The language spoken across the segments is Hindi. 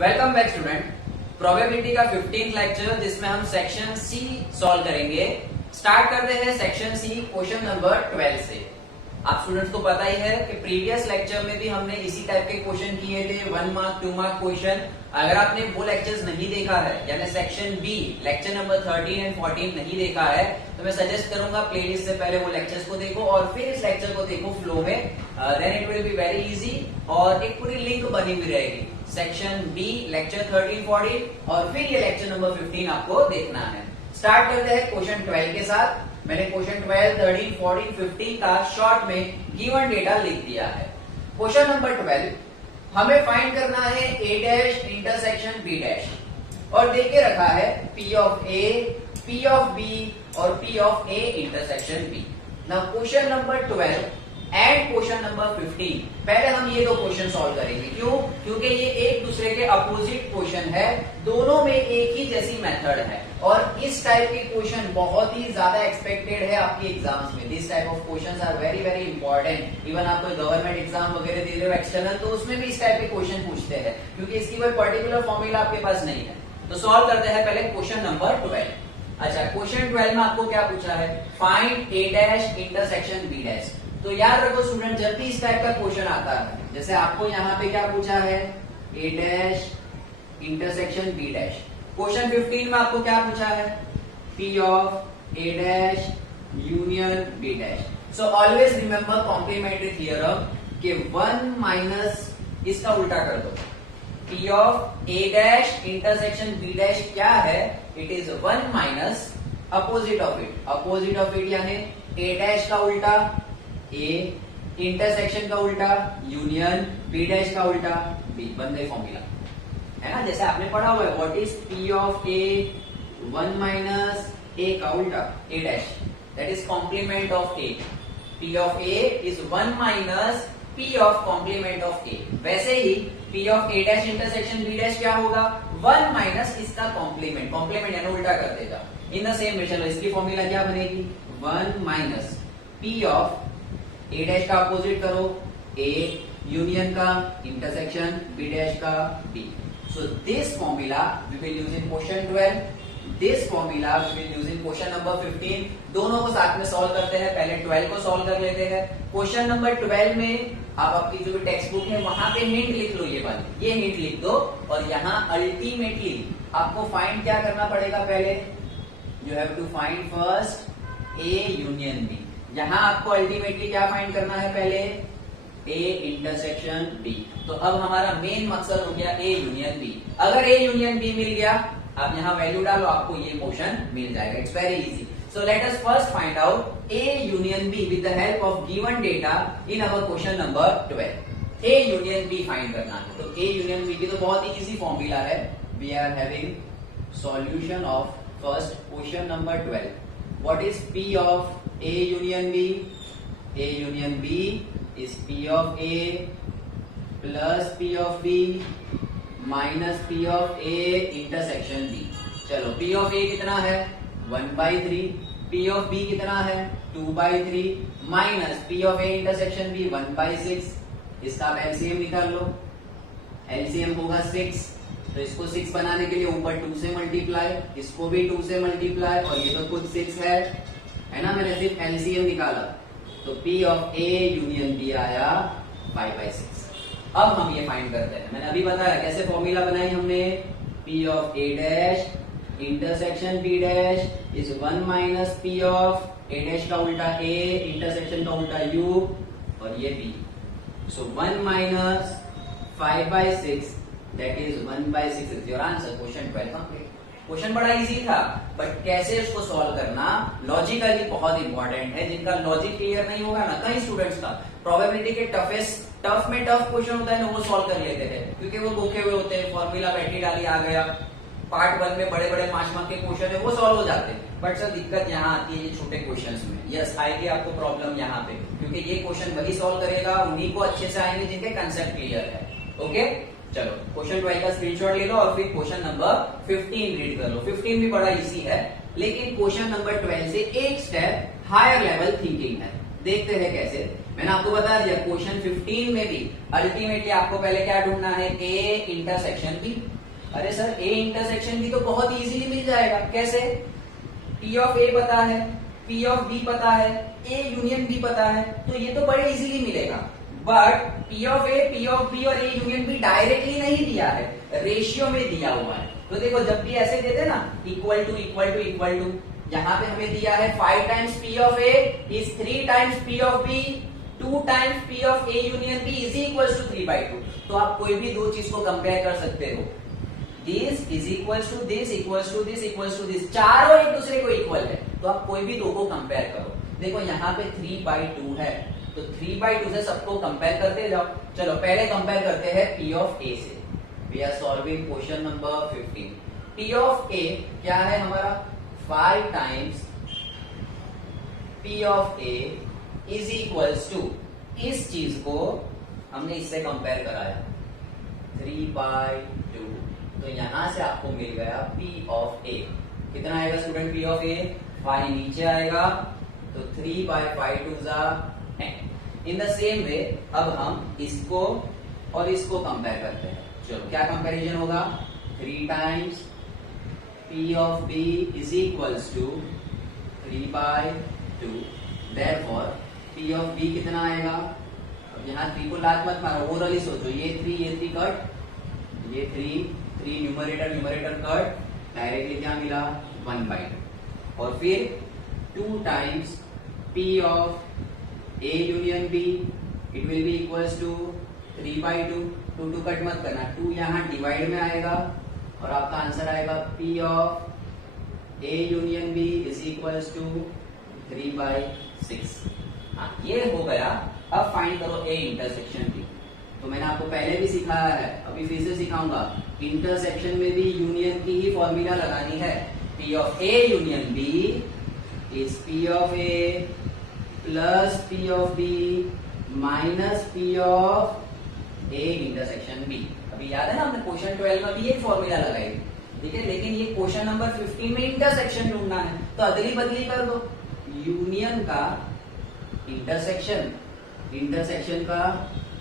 Welcome back student. प्रोबेबिलिटी का 15th लेक्चर जिसमें हम सेक्शन सी सॉल्व करेंगे। स्टार्ट करते हैं सेक्शन सी क्वेश्चन नंबर 12 से। आप स्टूडेंट्स को पता ही है कि प्रीवियस लेक्चर में भी हमने इसी टाइप के क्वेश्चन किए थे, 1 मार्क 2 मार्क क्वेश्चन। अगर आपने वो लेक्चर्स नहीं देखा है यानी section B lecture number 13 and 14 नहीं देखा है तो मैं सजेस्ट करूंगा प्लेलिस्ट से पहले वो लेक्चर्स को देखो और फिर इस लेक्चर को देखो फ्लो में, then it will be very easy और एक पूरी लिंक बनी हुई रहेगी। सेक्शन बी लेक्चर 13 14 और फिर ये लेक्चर नंबर 15 आपको देखना है। स्टार्ट करते हैं क्वेश्चन 12 के साथ। मैंने क्वेश्चन 12 13 14 15 का शॉर्ट में गिवन डेटा लिख दिया है। क्वेश्चन नंबर 12 हमें फाइंड करना है a dash intersection b dash और दे के रखा है p of a, p of b और p of a intersection b। Now question number 12 and question number 15 पहले हम ये दो क्वेश्चन सॉल्व करेंगे। क्यों? क्योंकि ये एक दूसरे के अपोजिट क्वेश्चन है, दोनों में एक ही जैसी मेथड है और इस टाइप के क्वेश्चन बहुत ही ज्यादा एक्सपेक्टेड है आपके एग्जाम्स में। This type of questions are very very important. Even आप कोई गवर्नमेंट एग्जाम वगैरह दे रहे हो एक्सटर्नल तो उसमें भी इस टाइप के क्वेश्चन पूछते हैं क्योंकि इसकी कोई पर्टिकुलर फॉर्मूला आपके पास नहीं है। तो सॉल्व करते हैं पहले क्वेश्चन नंबर 12। अच्छा, क्वेश्चन 12 में आपको क्या पूछा है? Find a dash intersection b dash. तो याद रखो स्टूडेंट, जब भी इस टाइप का क्वेश्चन आता है, जैसे आपको यहाँ पे क्या पूछा है a dash intersection b dash. Question 15 में आपको क्या पूछा है? p of a dash union b dash. So always remember complementary theorem कि 1 माइनस इसका उल्टा कर दो। p of a dash intersection b dash क्या है? It is 1 minus opposite of it. Opposite of it यानी a डैश का उल्टा a, इंटरसेक्शन का उल्टा यूनियन, b डैश का उल्टा b। बन गई फॉर्मूला, है ना? जैसे आपने पढ़ा हुआ है what is p of a, 1 minus a का उल्टा a dash, that is complement of a। p of a is 1 minus p of complement of a। वैसे ही p of a dash intersection b dash क्या होगा? 1 माइनस इसका कॉम्प्लीमेंट। कॉम्प्लीमेंट यानी उल्टा कर देगा। इन द सेम वे चलो इसकी फॉर्मूला क्या बनेगी? 1 minus p of a dash का अपोजिट करो a, यूनियन का इंटरसेक्शन b डैश का b। So this formula we will use in question 12, this formula we will use in question number 15। दोनों को साथ में सॉल्व करते हैं। पहले 12 को सॉल्व कर लेते हैं। क्वेश्चन नंबर 12 में आप आपकी जो टेक्स्ट बुक है वहां पे हिंट लिख लो, ये हिंट लिख दो और यहाँ अल्टीमेटली आपको फाइंड क्या करना पड़ेगा? पहले you have to find first a union b। यहां आपको अल्टीमेटली क्या फाइंड करना है? पहले a इंटरसेक्शन b। तो अब हमारा मेन मकसद हो गया a यूनियन b। अगर a यूनियन b मिल गया, आप यहां वैल्यू डालो, आपको ये क्वेश्चन मिल जाएगा। It's very easy. So let us first find out a union b with the help of given data in our question number 12। a union b find करना है। तो a यूनियन b की तो बहुत ही इजी फॉर्मूला है। We are having solution of first question number 12। What is P of A union B? A union B is P of A plus P of B minus P of A intersection B। चलो P of A कितना है? 1/3। P of B कितना है? 2/3 minus P of A intersection B 1/6। इसका आप LCM निकाल लो। LCM होगा 6। तो इसको 6 बनाने के लिए ऊपर 2 से मल्टीप्लाई, इसको भी 2 से मल्टीप्लाई और ये तो खुद 6 है ना? मैंने सिर्फ एलसीएम निकाला तो P of A union B आया 5/6। अब हम ये फाइंड करते हैं। मैंने अभी बताया कैसे फॉर्मूला बनाई हमने। P of A dash intersection B dash is 1 minus P of A dash का उल्टा A, इंटरसेक्शन का उल्टा U और ये B। So 1 minus 5/6 that is 1/6 is your answer। Question 12 complete. Question बड़ा इजी था बट कैसे उसको सॉल्व करना लॉजिकली बहुत इंपॉर्टेंट है। जिनका लॉजिक क्लियर नहीं होगा ना, कई स्टूडेंट्स का प्रोबेबिलिटी के टफ में टफ क्वेश्चन होता है ना, वो सॉल्व कर लेते हैं क्योंकि वो भूखे हुए होते हैं। फॉर्मूला बैठी डाली आ गया। पार्ट 1 में बड़े बड़े 5 मार्क के क्वेश्चन है वो सॉल्व हो जाते हैं। बट सर दिक्कत यहाँ आती है ये छोटे क्वेश्चन में। यस, आएगी आपको प्रॉब्लम यहाँ पे क्योंकि ये क्वेश्चन वही सॉल्व करेगा, उन्हीं को अच्छे से आएंगे जिनके कंसेप्ट क्लियर है। ओके, चलो क्वेश्चन 12 का स्क्रीनशॉट ले लो और फिर क्वेश्चन नंबर 15 रीड कर लो। 15 भी बड़ा इजी है लेकिन क्वेश्चन नंबर 12 से एक स्टेप हायर लेवल थिंकिंग है। देखते हैं कैसे। मैंने आपको बता दिया क्वेश्चन 15 में भी अल्टीमेटली आपको पहले क्या ढूंढना है, ए इंटरसेक्शन बी। अरे सर ए इंटरसेक्शन बी तो बहुत इजीली मिल जाएगा, कैसे? पी ऑफ ए पता है, पी ऑफ बी पता है, ए यूनियन बी पता है, तो ये तो बड़े इजीली मिलेगा। But P of A, P of B और ए यूनियन बी डायरेक्टली नहीं दिया है, रेशियो में दिया हुआ है। तो देखो जब भी ऐसे देते ना equal to equal to equal to, यहाँ पे हमें दिया है 5 times P of A is 3 times P of B, 2 times P of A union B is equal to 3/2। तो आप कोई भी दो चीज को कंपेयर कर सकते हो, this is equals to this equals to this equals to this, चारों एक दूसरे को इक्वल है, तो आप कोई भी दो को कंपेयर करो। देखो यहाँ पे 3/2 है, तो 3/2 से सबको कंपेयर करते जाओ। चलो पहले कंपेयर करते हैं पी ऑफ ए से। We are solving question number 15। P of A क्या है हमारा, 5 times P of A is equals to, इस चीज को हमने इससे कंपेयर कराया 3/2, तो यहां से आपको मिल गया पी ऑफ ए। कितना आएगा स्टूडेंट पी ऑफ ए, 5 नीचे आएगा, तो 3/5 टू ज़ा 10। इन द सेम वे अब हम इसको और इसको कंपेयर करते हैं। चलो क्या कंपैरिजन होगा, 3 times P of B is equals to 3/2, therefore P of B कितना आएगा। अब यहाँ 3 को लात मत मारो, ओरली सोचो, ये 3 कट, ये 3 न्यूमरेटर न्यूमरेटर कट, डायरेक्टली क्या मिला 1/2। और फिर 2 times P of A union B, it will be equals to 3/2, 2 cut मत करना, 2 यहाँ डिवाइड में आएगा और आपका आंसर आएगा P of A union B is equals to 3/6। हाँ ये हो गया। अब फाइंड करो ए इंटरसेक्शन बी। तो मैंने आपको पहले भी सिखाया है, अभी फिर से सिखाऊंगा, इंटरसेक्शन में भी यूनियन की ही फॉर्मूला लगानी है। P of A union B is P of A plus P of B minus P of A intersection B. अभी याद है ना, हमने क्वेश्चन 12 में भी ये फॉर्मूला लगाई, ठीक है। लेकिन ये क्वेश्चन नंबर 15 में इंटरसेक्शन ढूंढना है, तो अदली बदली कर दो, यूनियन का इंटरसेक्शन, इंटरसेक्शन का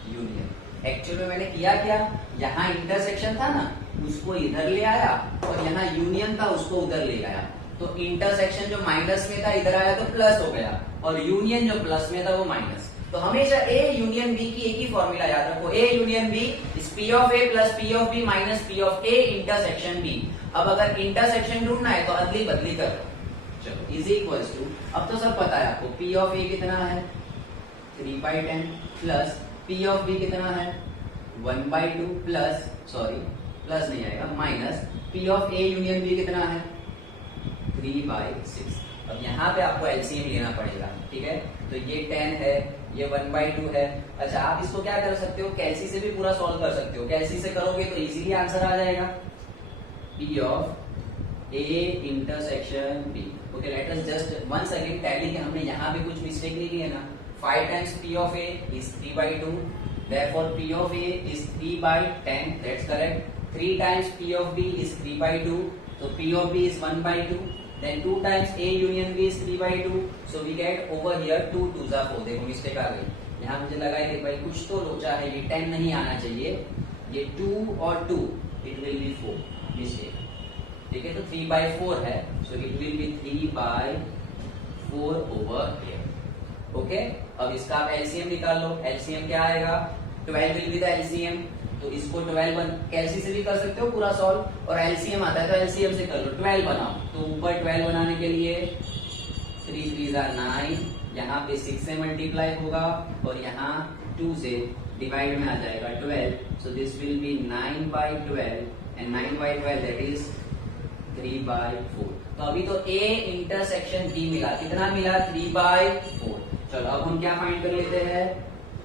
यूनियन। एक्चुअली में मैंने किया क्या, यहाँ इंटरसेक्शन था ना, उसको इधर ले आया, और यहाँ यूनियन था उसको उधर ले आया। तो इंटरसेक्शन जो माइनस में था इधर आया तो प्लस हो गया, और यूनियन जो प्लस में था वो माइनस। तो हमेशा ए यूनियन बी की एक ही फॉर्मूला याद रखो, A union B is P of A plus P of B minus P of A intersection B. अब अगर इंटरसेक्शन ढूंढना है तो अदली बदली कर लो। चलो इज इक्वल्स टू, अब तो सब पता है आपको, पी ऑफ ए कितना है 3/10 प्लस पी ऑफ बी कितना है 1/2 प्लस, सॉरी प्लस नहीं आएगा, minus P of A union B कितना है 3/6। अब यहाँ पे आपको एलसीएम लेना पड़ेगा, ठीक है। तो ये 10 है, ये 1/2 है। अच्छा आप इसको क्या कर सकते हो, कैलसी से भी पूरा सॉल्व कर सकते हो। कैलसी से करोगे तो इजीली आंसर आ जाएगा, P of A intersection B. Okay let us just once again tally कि हमने यहाँ पे कुछ मिस्टेक नहीं की है ना। 5 times P of A is 3/2, therefore p of a is 3/10, that's correct. 3 times p of b is 3/2, so p of b is 1/2. Then 2 times a union b is 3/2, so we get over here 2 2s are 4. देखो मिस्टेक आ गई, यहाँ मुझे लगा कि भाई कुछ तो लोचा है, ये 10 नहीं आना चाहिए, ये 2 और 2 it will be 4, मिस्टेक, ठीक है। तो 3/4 है, so it will be 3/4 over here. Okay अब इसका आप एलसीएम निकाल लो। एलसीएम क्या आएगा, 12 विल बी द एलसीएम, तो इसको 12 कैलसी से भी कर सकते हो पूरा सॉल्व, और एलसीएम आता है तो एलसीएम से कर लो। 12 बनाओ, तो ऊपर 12 बनाने के लिए 3 3s are 9, यहाँ पे 6 से मल्टीप्लाई होगा और यहाँ 2 से डिवाइड में आ जाएगा 12, so this will be 9/12 and 9/12 that is 3/4। तो अभी तो ए इंटरसेक्शन बी मिला, कितना मिला 3/4। चलो अब हम क्या फाइंड कर लेते हैं,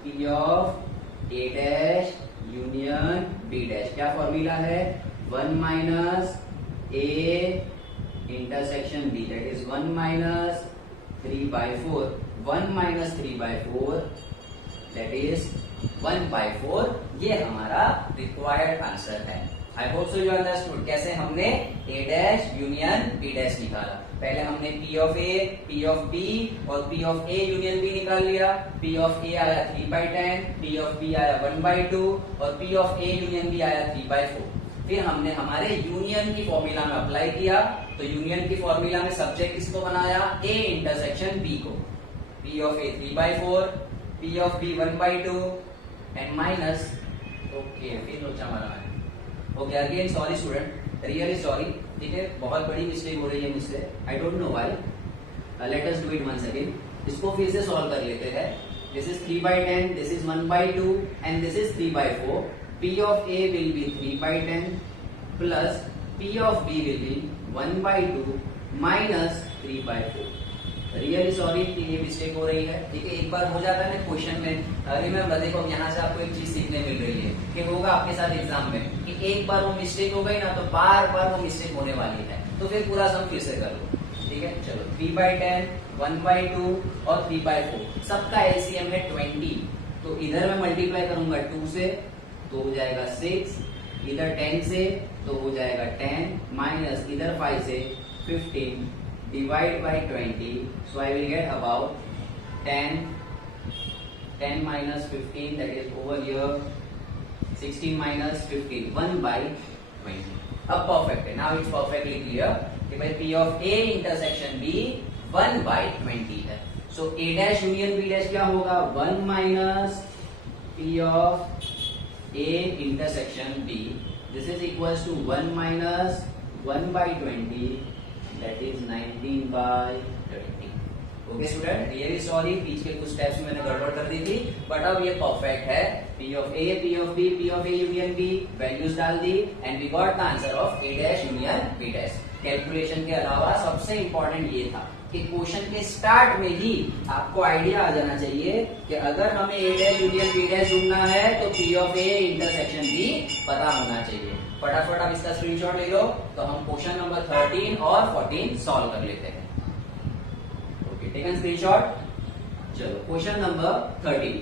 P of A dash union B dash. क्या फॉर्मूला है, 1 minus A intersection B, that is 1 minus 3/4, 1 minus 3/4 that is 1/4। ये हमारा रिक्वायर्ड आंसर है। I hope so you understood कैसे हमने A dash union B dash निकाला। पहले हमने P of A, P of B और P of A union B निकाल लिया। पी ऑफ ए आया 3/10, पी ऑफ बी आया 1/2 और P of A union B आया 3/4। फिर हमने हमारे यूनियन की फॉर्मूला में अप्लाई किया। तो यूनियन की फॉर्मूला में सब्जेक्ट किसको बनाया, ए इंटरसेक्शन बी को। P of A 3/4, P of B 1/2 and minus, okay फिर लोचा मारा है। Okay again sorry student, really sorry, ठीक है बहुत बड़ी मिस्टेक हो रही है मुझसे, I don't know why. Let us do it once again. इसको फिर से सॉल्व कर लेते हैं। This is 3/10, this is 1/2 and this is 3/4। P of A will be 3/10 plus P of B will be 1/2 minus 3/4। Really sorry कि ये मिस्टेक हो रही है, ठीक है एक बार हो जाता है ना क्वेश्चन में। रिमेम्बर देखो यहाँ से आपको एक चीज सीखने मिल रही है कि होगा आपके साथ एग्जाम में कि एक बार वो मिस्टेक हो गई ना तो बार बार वो मिस्टेक होने वाली है, तो फिर पूरा सम फिर से कर लो, ठीक है। चलो 3/10, 1/2 और 3/4 सबका एलसीएम है 20। तो इधर मैं मल्टीप्लाई करूंगा 2 से तो हो जाएगा 6, इधर 10 से तो हो जाएगा 10 माइनस इधर 5 से 15 divide by 20। So I will get about 10 minus 15 that is over here 16 minus 15 1/20। अब परफेक्ट है, नाउ इट्स परफेक्टली क्लियर कि भाई P of A intersection B 1/20 है। सो A dash union B dash क्या होगा, 1 minus P of A intersection B, this is equals to 1 minus 1/20 that is 19/30। Okay student really sorry, बीच के कुछ स्टेप्स मैंने गड़बड़ कर दी थी, बट अब ये परफेक्ट है। P of A, P of B, P of A union B values डाल दी and we got the answer of A dash union B dash. Calculation के अलावा सबसे इंपॉर्टेंट ये था कि क्वेश्चन के स्टार्ट में ही आपको आइडिया आ जाना चाहिए कि अगर हमें A dash union B dash ढूंढना है तो P of A intersection B पता होना चाहिए। फटाफट आप इसका स्क्रीनशॉट ले लो, तो हम क्वेश्चन नंबर 13 और 14 सॉल्व कर लेते हैं। Okay taken screenshot. चलो question number 13,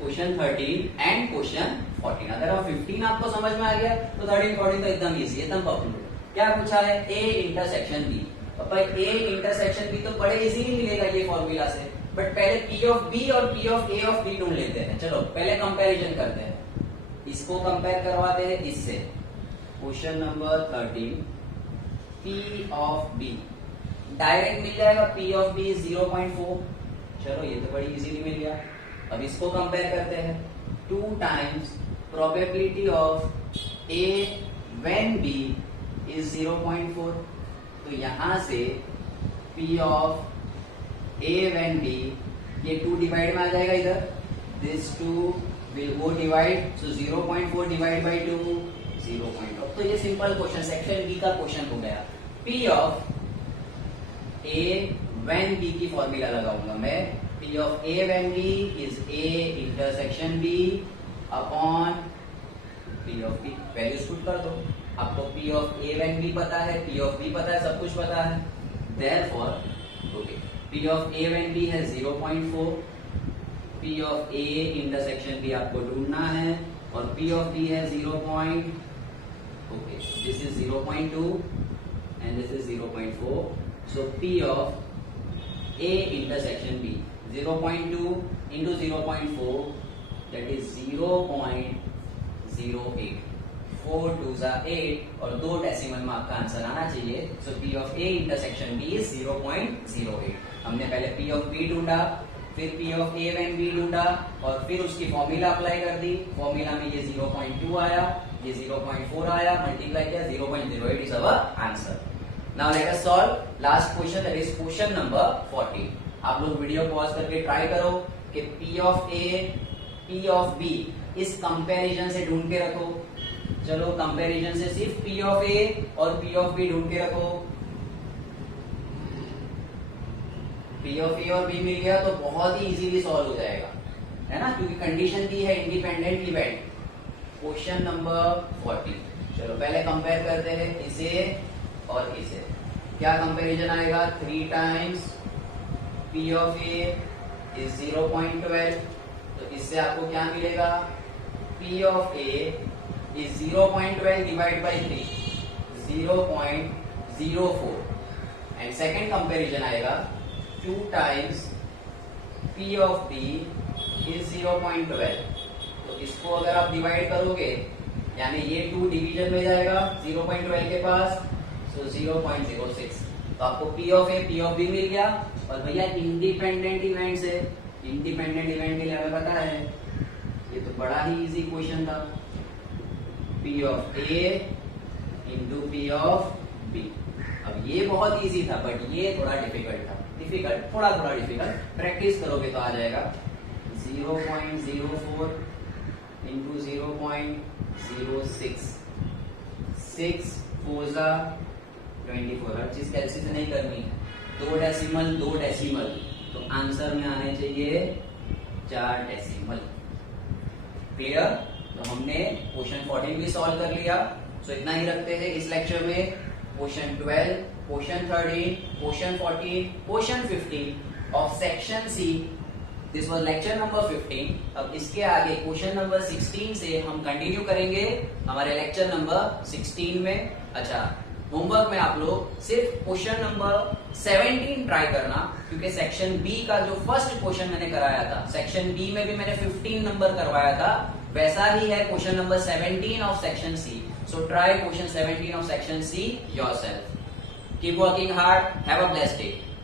question 13 and question 14। अगर आप 15 आपको समझ में आ गया तो 13 14 तो एकदम इजी, एकदम पॉपुलर। क्या पूछा है, A इंटरसेक्शन B। अब भाई A इंटरसेक्शन B तो बड़े इजीली मिलेगा ये फॉर्मूला से, बट पहले P of B और P of A of B ढूंढ लेते हैं। चलो पहले कंपैरिजन करते हैं, इसको कंपेयर करवाते हैं इससे। Question number 13 P of B direct मिल जाएगा, P of B 0.4। चलो ये तो बड़ी इजीली मिल गया। अब इसको कंपेयर करते हैं, 2 times probability of A when B is 0.4। तो यहां से P of A when B, ये 2 डिवाइड में आ जाएगा इधर, this 2 will go divide, so 0.4 divide by 2 0.4। तो ये सिंपल क्वेश्चन सेक्शन बी का क्वेश्चन हो गया। P of A when B की फॉर्मूला लगाऊंगा मैं, P of A when B is A intersection B upon P of B। Values put कर दो, आपको P of A when B पता है, P of B पता है, सब कुछ पता है। Therefore, okay, P of A when B है 0.4, P of A intersection B आपको ढूंढना है और P of B है 0. Okay, this is 0.2 and this is 0.4. So P of A intersection B 0.2 into 0.4 that is 0.08। 4 2s are 8 और 2 डेसिमल में आपका आंसर आना चाहिए। So P of A intersection B is 0.08। हमने पहले P of B ढूंढा, फिर P of A when B ढूंढा और फिर उसकी फॉर्मूला अप्लाई कर दी। फॉर्मूला में ये 0.2 आया, ये 0.4 आया, मल्टीप्लाई किया 0.08 is our answer. Now let us solve last question, that is question number 14। आप लोग वीडियो पॉज करके ट्राई करो कि P of A, P of B इस कंपैरिजन से ढूंढ के रखो। चलो कंपैरिजन से सिर्फ P of A और P of B ढूंढ के रखो। P of A और B मिल गया तो बहुत ही इजीली सॉल्व हो जाएगा, है ना, क्योंकि कंडीशन दी है इंडिपेंडेंट इवेंट। क्वेश्चन नंबर 14, चलो पहले कंपेयर करते हैं इसे और इसे। क्या कंपैरिजन आएगा, 3 times P of A is 0.12। तो इससे आपको क्या मिलेगा, P of A is 0.12 divided by 3, 0.04 and second comparison आएगा 2 times P of B is 0.12। तो इसको अगर आप डिवाइड करोगे यानी ये 2 डिवीजन में जाएगा 0.12 के पास, सो 0.06। तो आपको P of A P of B मिल गया। और भैया इंडिपेंडेंट इवेंट से, इंडिपेंडेंट इवेंट के लिए हमें पता है ये तो बड़ा ही इजी क्वेश्चन था, P of A into P of B। अब ये बहुत इजी था बट ये थोड़ा डिफिकल्ट था, थोड़ा डिफिकल्ट, प्रैक्टिस करोगे तो आ जाएगा। 0.04 इंटू 0.06, 6 4 जा 24, हर चीज कैलसी से नहीं करनी है, 2 डेसिमल, तो आंसर में आने चाहिए 4 डेसिमल। क्लियर? तो हमने क्वेश्चन 14 भी सॉल्व कर लिया। सो इतना ही रखते हैं इस लेक्चर में। Question 12, question 13, question 14, question 15 of section C, this was lecture number 15। अब इसके आगे क्वेश्चन नंबर 16 से हम कंटिन्यू करेंगे हमारे लेक्चर नंबर 16 में। अच्छा, होमवर्क में आप लोग सिर्फ क्वेश्चन नंबर 17 ट्राई करना, क्योंकि सेक्शन बी का जो फर्स्ट क्वेश्चन मैंने कराया था, सेक्शन बी में भी मैंने 15 नंबर करवाया था, वैसा ही है question number 17 of section C. So try question 17 of section C yourself. Keep working hard, have a blessed day.